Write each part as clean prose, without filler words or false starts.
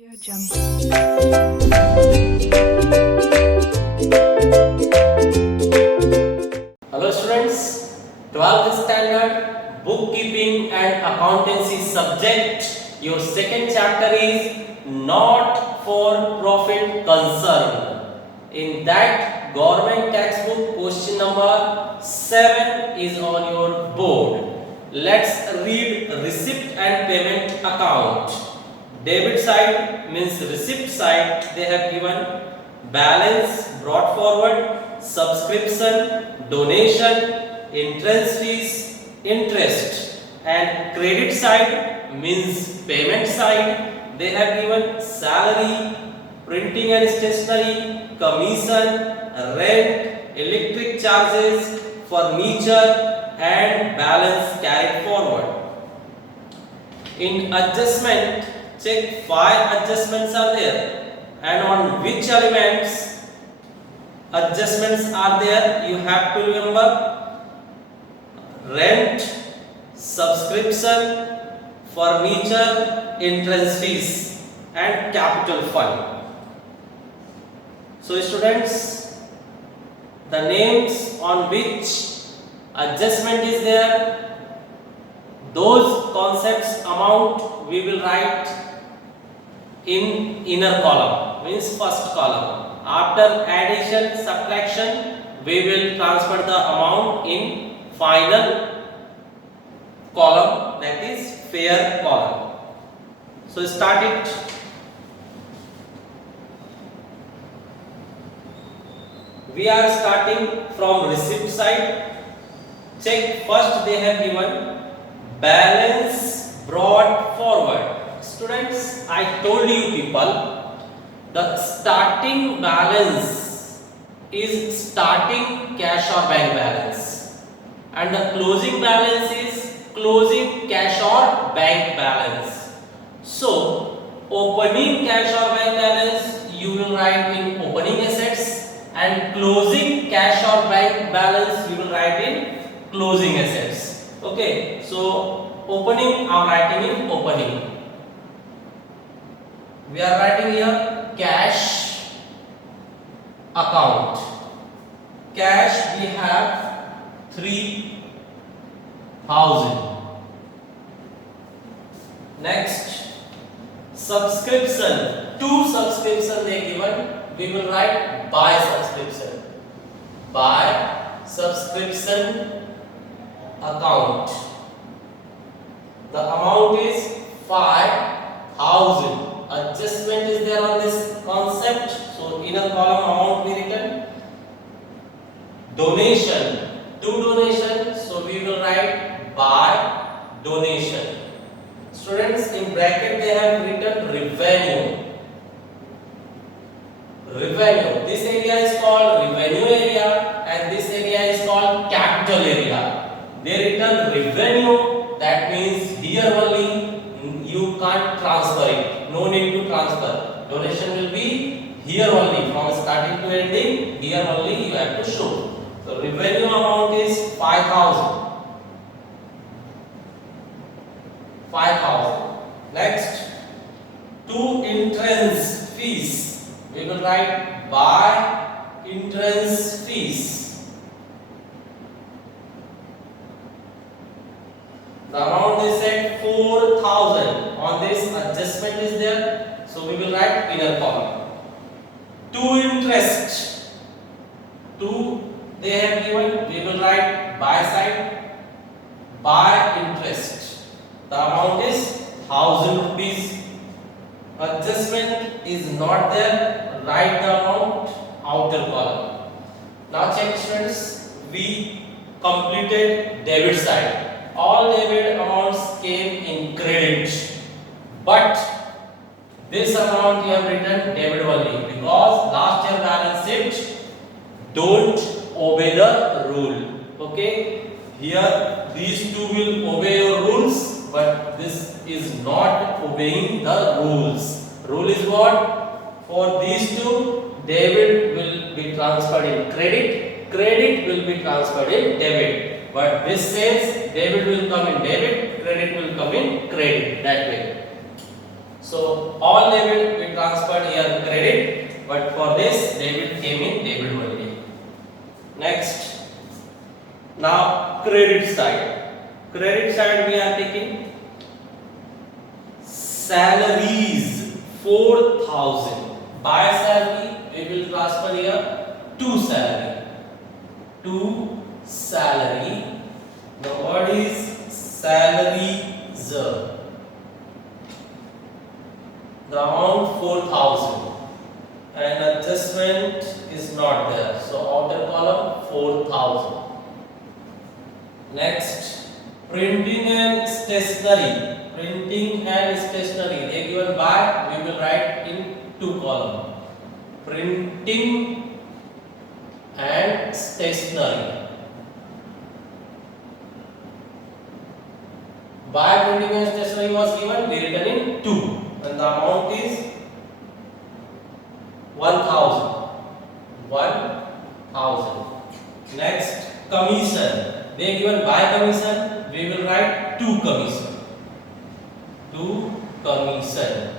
Audio Jungle. Hello students, 12th standard bookkeeping and accountancy subject. Your second chapter is not for profit concern. In that government textbook question number 7 is on your board. Let's read receipt and payment account. Debit side means receipt side, they have given balance brought forward, subscription, donation, entrance fees, interest, and credit side means payment side, they have given salary, printing and stationery, commission, rent, electric charges, furniture, and balance carried forward. In adjustment, check 5 adjustments are there, and on which elements adjustments are there you have to remember: rent, subscription, furniture, entrance fees, and capital fund. So students, the names on which adjustment is there, those concepts amount we will write in inner column, means first column. After addition, subtraction, we will transfer the amount in final column, that is fair column. So start it. We are starting from receipt side. Check first, they have given balance brought forward. Students, I told you people, the starting balance is starting cash or bank balance, and the closing balance is closing cash or bank balance. So opening cash or bank balance you will write in opening assets, and closing cash or bank balance you will write in closing assets. Okay, so opening I am writing in opening. We are writing here cash account. Cash we have 3,000. Next, subscription. 2 subscription they given. We will write by subscription. By subscription account. The amount is 5,000. Adjustment is there on this concept, so inner column amount we written. Donation, 2 donation, so we will write by donation. Students, in bracket they have written revenue. Revenue, this area is called revenue area, and this area is called capital area. They written revenue, that means here only you can't transfer it, no need to transfer. Donation will be here only, from starting to ending, here only you have to show. So revenue amount is 5,000. 5,000. Next, 2 entrance fees. We will write by entrance fees. The amount is set 4,000. On this adjustment is there, so we will write inner column. 2 interest. 2 they have given, we will write by side by interest. The amount is 1,000 rupees. Adjustment is not there, write the amount outer column. Now check students, we completed debit side. All debit amounts came in credit, but this amount you have written debit only, because last year balance sheet don't obey the rule. Okay, here these two will obey your rules, but this is not obeying the rules. Rule is what? For these two, debit will be transferred in credit, credit will be transferred in debit. But this says debit will come in debit, credit will come in credit, that way. So all debit we transferred here credit, but for this debit came in debit only. Next, now credit side. Credit side we are taking salaries 4,000. By salary we will transfer here to salary. To salary. The word is salaries. The amount 4,000 and adjustment is not there. So outer column 4,000. Next, printing and stationery. Printing and stationery. They given by, we will write in two column. Printing and stationery. By printing and stationery was given, we written in 2 and the amount is 1,000. 1,000. Next, commission. They given by commission, we will write 2 commission. 2 commission.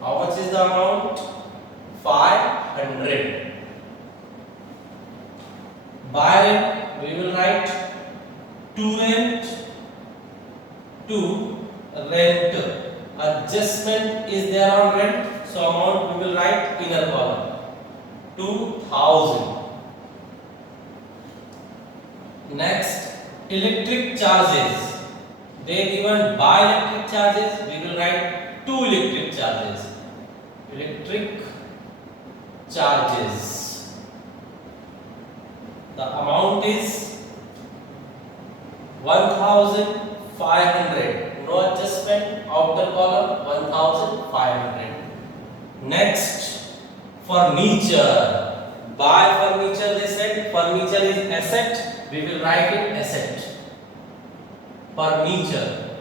How much is the amount? 500. By rent, we will write to rent. To rent. Adjustment is there on rent, so amount we will write inner column. 2,000. Next, electric charges. They given by electric charges, we will write 2 electric charges. Electric charges. The amount is 1,500. No adjustment, outer column 1,500. Next, furniture. By furniture they said furniture is asset, we will write it asset. Furniture.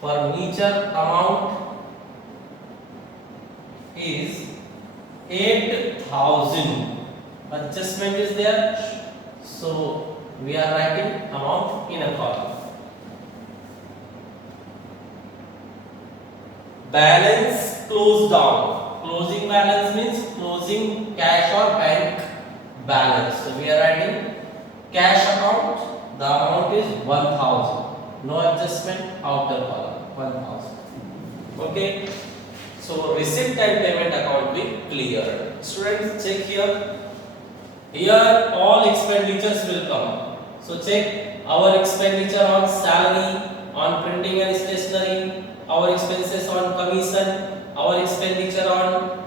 Furniture amount is 8,000. Adjustment is there, so we are writing amount in a column. Balance closed down. Closing balance means closing cash or bank balance. So we are writing cash account. The amount is 1,000. No adjustment, outer column 1,000. Okay. So receipt and payment account be clear. Students, check here. Here all expenditures will come. So check our expenditure on salary, on printing and stationery, our expenses on commission, our expenditure on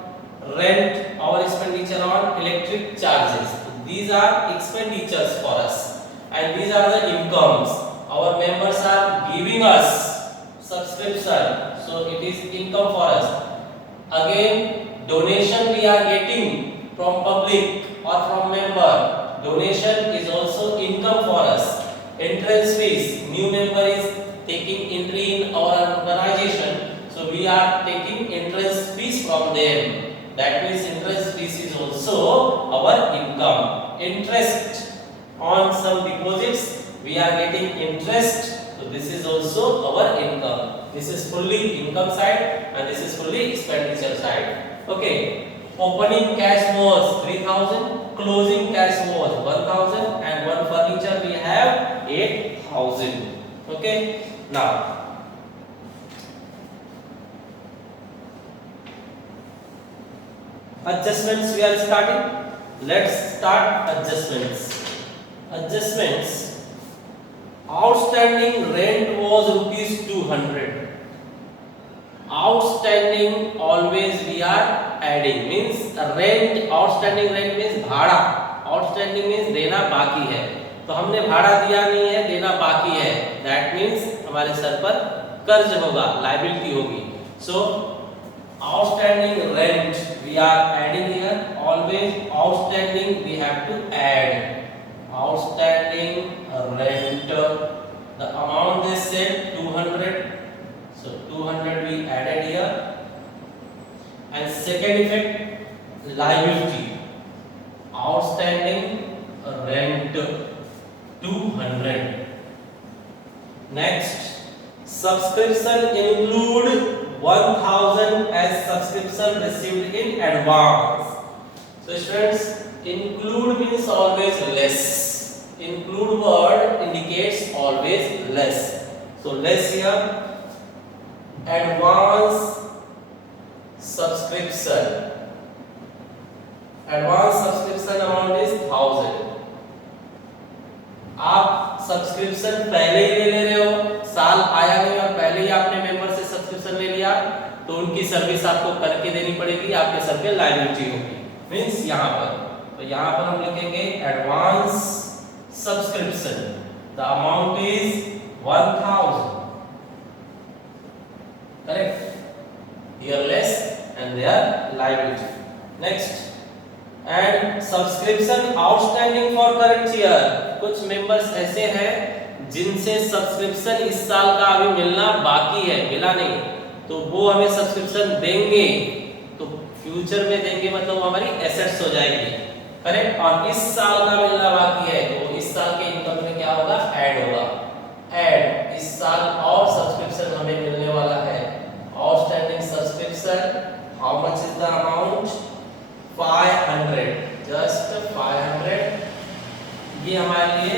rent, our expenditure on electric charges. These are expenditures for us, and these are the incomes. Our members are giving us subscription, so it is income for us. Again, donation we are getting from public or from member. Donation is also income for us. Entrance fees, new member is taking entry in our organization, so we are taking entrance fees from them. That means entrance fees is also our income. Interest on some deposits, we are getting interest, so this is also our income. This is fully income side and this is fully expenditure side. Okay. Opening cash was 3,000, closing cash was 1,000, and one furniture we have 8,000. Okay. Now, adjustments we are starting. Let's start adjustments. Adjustments. Outstanding rent was rupees 200. Outstanding always we are adding, means rent. Outstanding rent means भाड़ा. Outstanding means देना बाकी है. तो हमने भाड़ा दिया नहीं है, देना बाकी है. That means हमारे सर पर कर्ज होगा, liability होगी. So outstanding rent we are adding here. Always outstanding we have to add. Outstanding rent. The amount they said 200. So 200 we added here. And second effect, liability. Outstanding rent 200. Next, subscription include 1000 as subscription received in advance. So students, include means always less. Include word indicates always less. So less here. Advance subscription. Advance subscription amount is 1000. आप subscription पहले ही ले ले रहे हो, साल आया नहीं और पहले ही आपने मेंबर से सब्सक्रिप्शन ले लिया, तो उनकी सर्विस आपको करके देनी पड़ेगी, आपके सर पे लायबिलिटी होगी। मींस यहाँ पर, तो यहाँ पर हम लिखेंगे advance subscription, the amount is 1000, correct, here less and their liability. Next, and subscription outstanding for current year. कुछ मेंबर्स ऐसे हैं जिनसे सब्सक्रिप्शन इस साल का अभी मिलना बाकी है, मिला नहीं, तो वो हमें सब्सक्रिप्शन देंगे, तो फ्यूचर में देंगे मतलब वो हमारी एसेट्स हो जाएगी, करेक्ट। और इस साल का मिलना बाकी है तो इस साल के इनकम में क्या होगा, ऐड होगा, ऐड, इस साल और सब्सक्रिप्शन हमें मिलने वाला है। Outstanding subscription, how much is the amount, 500, just 500, ये हमारे लिए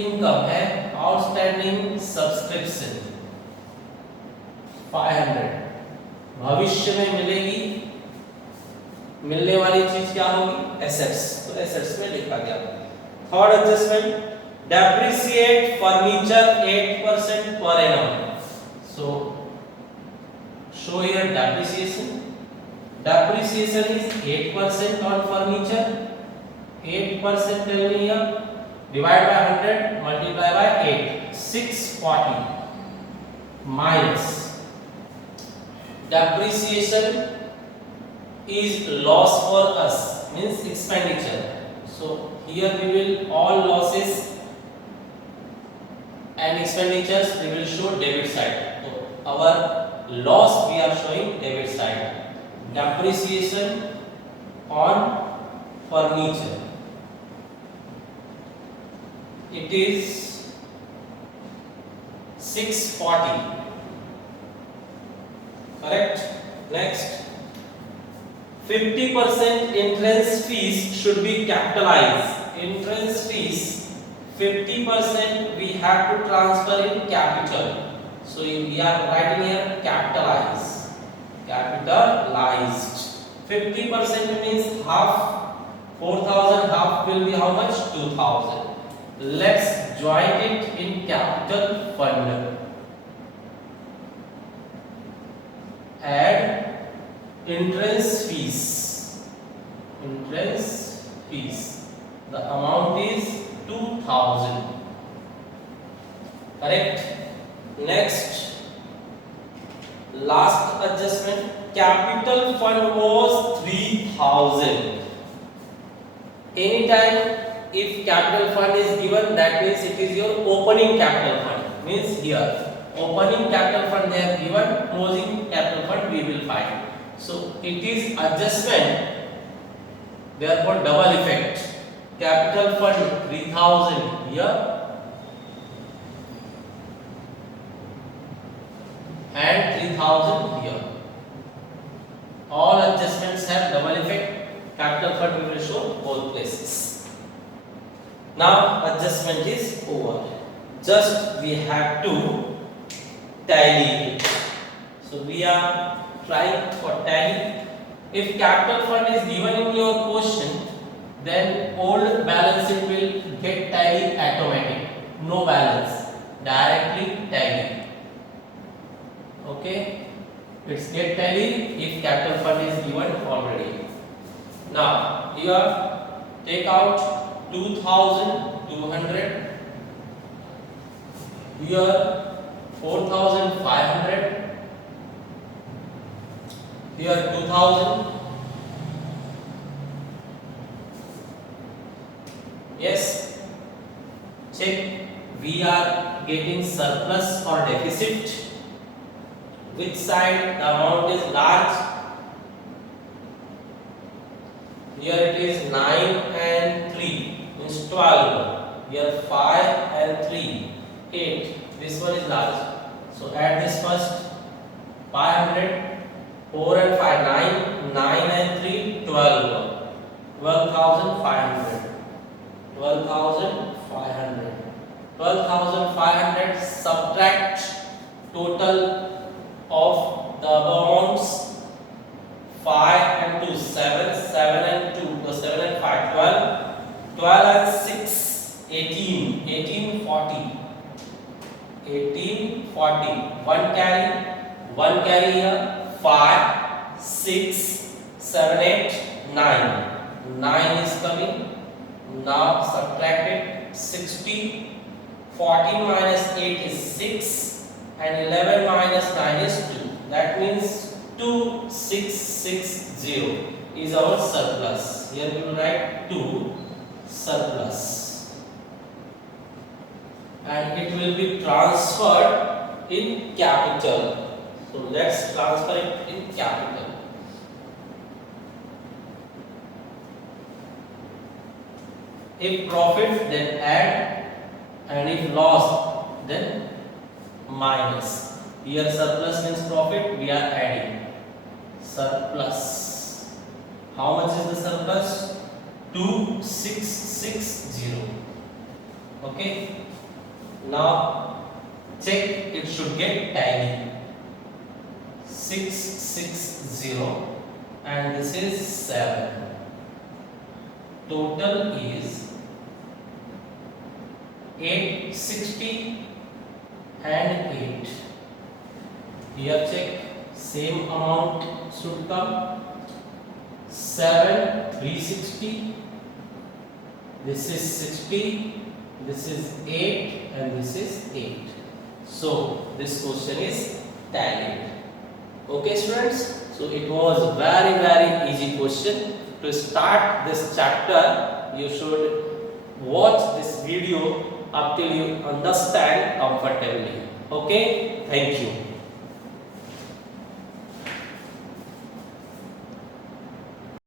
इनकम है। आउटस्टैंडिंग सब्सक्रिप्शन 500 भविष्य में मिलेगी, मिलने वाली चीज क्या होगी, एसेट्स, तो एसेट्स में लिखा गया। Third adjustment, depreciate furniture 8% per annum. So show here depreciation is 8% on furniture, 8% tell me here, divide by 100, multiply by 8, 640 minus depreciation is loss for us, means expenditure, so here we will all losses and expenditures we will show debit side, so our loss we are showing debit side. Depreciation on furniture, it is 640, correct. Next, 50% entrance fees should be capitalized. Entrance fees 50% we have to transfer in capital, so we are writing here capitalized. 50% means half, 4000, half will be how much, 2000. Let's join it in capital fund. Add entrance fees, the amount is 2000, correct. Next, last adjustment, capital fund was 3000. Anytime if capital fund is given, that means it is your opening capital fund, means here opening capital fund they have given, closing capital fund we will find, so it is adjustment, therefore double effect. Capital fund 3000 here and 3000 here, all adjustments have double effect. Capital fund we will show both places. Now adjustment is over, just we have to tally it. So we are trying for tally. If capital fund is given in your question, then old balance sheet will get tally automatic, no balance, directly tally. Okay, it's get tally if capital fund is given already. Now here take out 2200, here 4500, here 2000. Yes, check we are getting surplus or deficit. Which side the amount is large? Here it is 9 and 3 means 12. Here 5 and 3, 8. This one is large. So add this first. 500, 4 and 5, 9, 9 and 3, 12. 12,500. 12,500. 12,500 subtract total of the amounts 5 and 2, 7, 7 and 2, plus 7 and 5, 12, 12 and 6, 18, 18, 40, 18, 40, 1 carry here, 5, 6, 7, 8, 9, 9 is coming, now subtract it, 60, 14 minus 8 is 6 and 11 minus 9 is 2, that means 2660 is our surplus. Here we will write 2 surplus and it will be transferred in capital. So let's transfer it in capital. If profit, then add, and if loss, then minus. Here surplus means profit, we are adding. Surplus. How much is the surplus? 2660. Okay. Now check, it should get tally. 660 and this is 7. Total is 860 and 8. Here check, same amount should come. 7, 360. This is 60. This is 8 and this is 8. So this question is tallied. Okay students, so it was very easy question. To start this chapter, you should watch this video up till you understand comfortably. Okay, thank you.